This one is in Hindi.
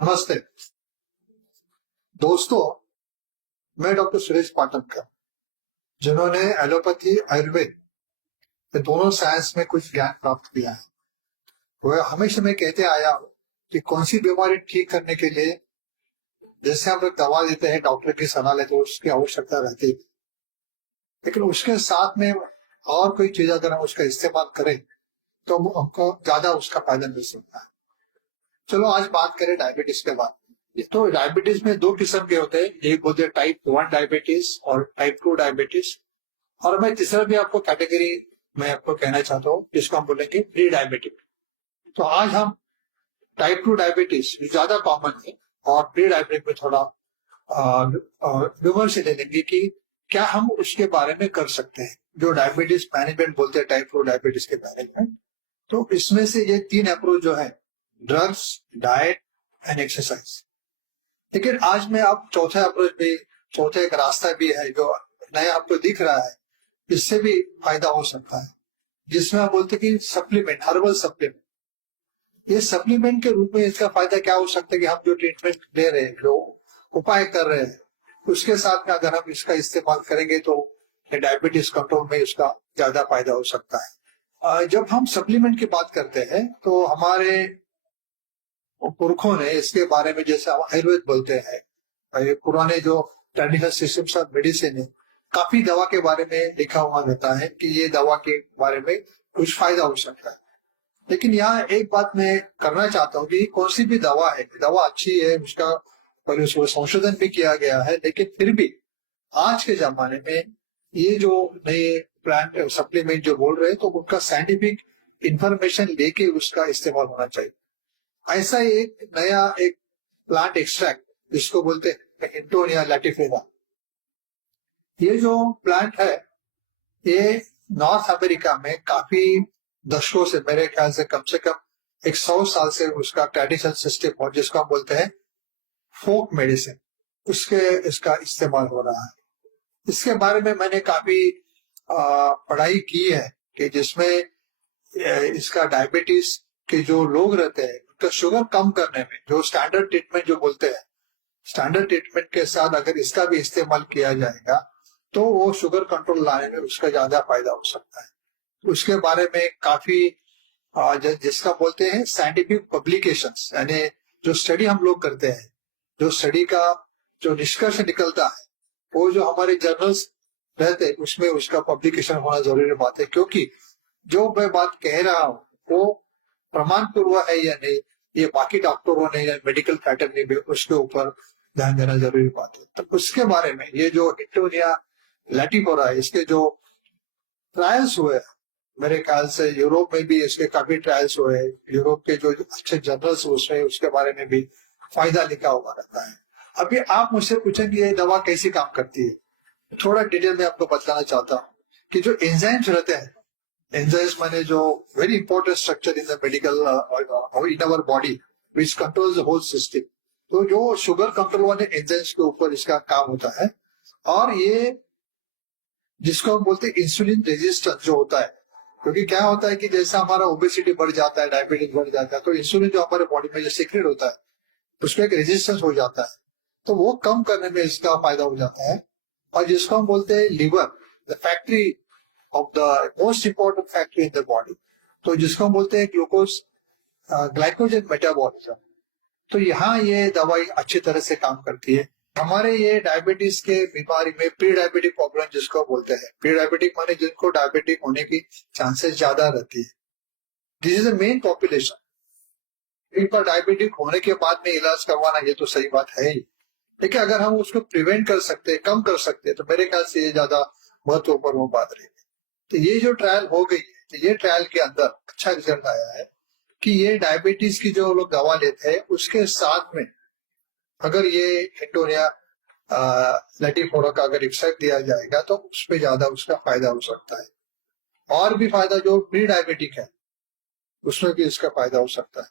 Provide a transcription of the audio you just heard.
नमस्ते दोस्तों, मैं डॉक्टर सुरेश पाटनकर, जिन्होंने एलोपैथी आयुर्वेद ये दोनों साइंस में कुछ ज्ञान प्राप्त किया है। वह हमेशा मैं कहते आया हूं कि कौन सी बीमारी ठीक करने के लिए जैसे हम लोग दवा देते हैं, डॉक्टर की सलाह लेते हैं, उसकी आवश्यकता रहती है, लेकिन उसके साथ में और कोई चीज अगर हम उसका इस्तेमाल करें तो हमको ज्यादा उसका फायदा मिल सकता है। चलो आज बात करें डायबिटीज के बारे में। तो डायबिटीज में दो किस्म के होते हैं, एक होते हैं टाइप 1 डायबिटीज और टाइप 2 डायबिटीज, और मैं तीसरा भी आपको कैटेगरी में आपको कहना चाहता हूँ जिसको हम बोलेंगे प्री डायबिटिक। तो आज हम टाइप 2 डायबिटीज ज्यादा कॉमन है और प्री डायबिटिक में थोड़ा विमर्श ले लेंगे कि क्या हम उसके बारे में कर सकते हैं, जो डायबिटीज मैनेजमेंट बोलते हैं टाइप 2 डायबिटीज के मैनेजमेंट। तो इसमें से ये तीन अप्रोच जो है, ड्रग्स, डाइट एंड एक्सरसाइज। लेकिन आज मैं आप चौथा अप्रोच भी, चौथा एक रास्ता भी है जो नया आपको दिख रहा है, इससे भी फायदा हो सकता है, जिसमें आप बोलते कि सप्लीमेंट, हर्बल सप्लीमेंट। ये सप्लीमेंट के रूप में इसका फायदा क्या हो सकता है कि हम जो ट्रीटमेंट ले रहे हैं, जो उपाय कर रहे हैं, उसके साथ में अगर हम इसका इस्तेमाल करेंगे तो डायबिटीज कंट्रोल में इसका ज्यादा फायदा हो सकता है। जब हम सप्लीमेंट की बात करते हैं तो हमारे पुरखों ने इसके बारे में, जैसे हम आयुर्वेद बोलते हैं, पुराने जो ट्रेडिशनल सिस्टम्स ऑफ मेडिसिन है, काफी दवा के बारे में लिखा हुआ रहता है कि ये दवा के बारे में कुछ फायदा हो सकता है। लेकिन यहाँ एक बात मैं करना चाहता हूँ कि कौन सी भी दवा है, दवा अच्छी है, उसका उसको संशोधन भी किया गया है, लेकिन फिर भी आज के जमाने में ये जो नए प्लांट सप्लीमेंट जो बोल रहे हैं, तो उनका साइंटिफिक इंफॉर्मेशन लेके उसका इस्तेमाल होना चाहिए। ऐसा एक नया एक प्लांट एक्सट्रैक्ट जिसको बोलते हैं हिंटोनिया लैटिफेरा, ये जो प्लांट है ये नॉर्थ अमेरिका में काफी दशकों से, मेरे ख्याल से कम 100 साल से उसका ट्रेडिशनल सिस्टम और जिसको हम बोलते हैं फोक मेडिसिन, उसके इसका इस्तेमाल हो रहा है। इसके बारे में मैंने काफी पढ़ाई की है कि जिसमें इसका डायबिटीज के जो लोग रहते हैं उनका शुगर कम करने में, जो स्टैंडर्ड ट्रीटमेंट जो बोलते हैं, स्टैंडर्ड ट्रीटमेंट के साथ अगर इसका भी इस्तेमाल किया जाएगा तो वो शुगर कंट्रोल लाने में उसका ज्यादा फायदा हो सकता है। उसके बारे में काफी जिसका बोलते हैं साइंटिफिक पब्लिकेशंस, यानी जो स्टडी हम लोग करते हैं, जो स्टडी का जो निष्कर्ष निकलता है, वो जो हमारे जर्नल्स रहते हैं उसमें उसका पब्लिकेशन होना जरूरी बात है, क्योंकि जो मैं बात कह रहा हूँ वो प्रमाण पूर्वक है या नहीं, ये बाकी डॉक्टरों ने या मेडिकल फैकल्टी ने भी उसके ऊपर ध्यान देना जरूरी बात है। तो उसके बारे में ये जो हिंटोनिया लैटिफेरा है, इसके जो ट्रायल्स हुए, मेरे ख्याल से यूरोप में भी इसके काफी ट्रायल्स हुए, यूरोप के जो अच्छे जर्नल्स उसमें उसके बारे में भी फायदा लिखा हुआ रहता है। अभी आप मुझसे पूछेंगे ये दवा कैसी काम करती है, थोड़ा डिटेल में आपको बताना चाहता हूँ कि जो एंजाइम्स रहते हैं, एंजाइम्स माने जो very important structure in the medical in our body which controls the whole system, तो जो शुगर कंट्रोल वाले एंजाइम्स के ऊपर इसका काम होता है। और ये जिसको हम बोलते हैं इंसुलिन रेजिस्टेंस जो होता है, क्योंकि क्या होता है कि जैसा हमारा ओबेसिटी बढ़ जाता है, डायबिटीज बढ़ जाता है, तो इंसुलिन जो हमारे बॉडी में जो सीक्रेट होता है उसमें एक रेजिस्टेंस हो जाता है, तो वो कम करने में इसका फायदा हो जाता है। और जिसको हम बोलते हैं liver, the factory of the most important factory in the body, तो जिसको हम बोलते हैं ग्लूकोज ग्लाइकोजन मेटाबॉलिज्म, तो यहाँ ये दवाई अच्छी तरह से काम करती है। हमारे ये डायबिटीज के बीमारी में प्री डायबिटिक प्रॉब्लम जिसको बोलते हैं, प्री डायबिटिक माने जिनको डायबिटिक होने की चांसेस ज्यादा रहती है, this is the main population. एक बार डायबिटिक होने के बाद में इलाज करवाना ये तो सही बात है ही, लेकिन अगर हम उसको प्रिवेंट कर सकते हैं, कम कर सकते हैं, तो मेरे ख्याल से ये ज्यादा महत्वपूर्ण वो बात रहेगी। तो ये जो ट्रायल हो गई है, तो ये ट्रायल के अंदर अच्छा रिजल्ट आया है कि ये डायबिटीज की जो लोग दवा लेते हैं उसके साथ में अगर ये हिंटोनिया लैटिफेरा का अगर एक्सट्रैक्ट दिया जाएगा तो उस पर ज्यादा उसका फायदा हो सकता है। और भी फायदा जो प्री डायबिटिक है उसमें भी इसका फायदा हो सकता है।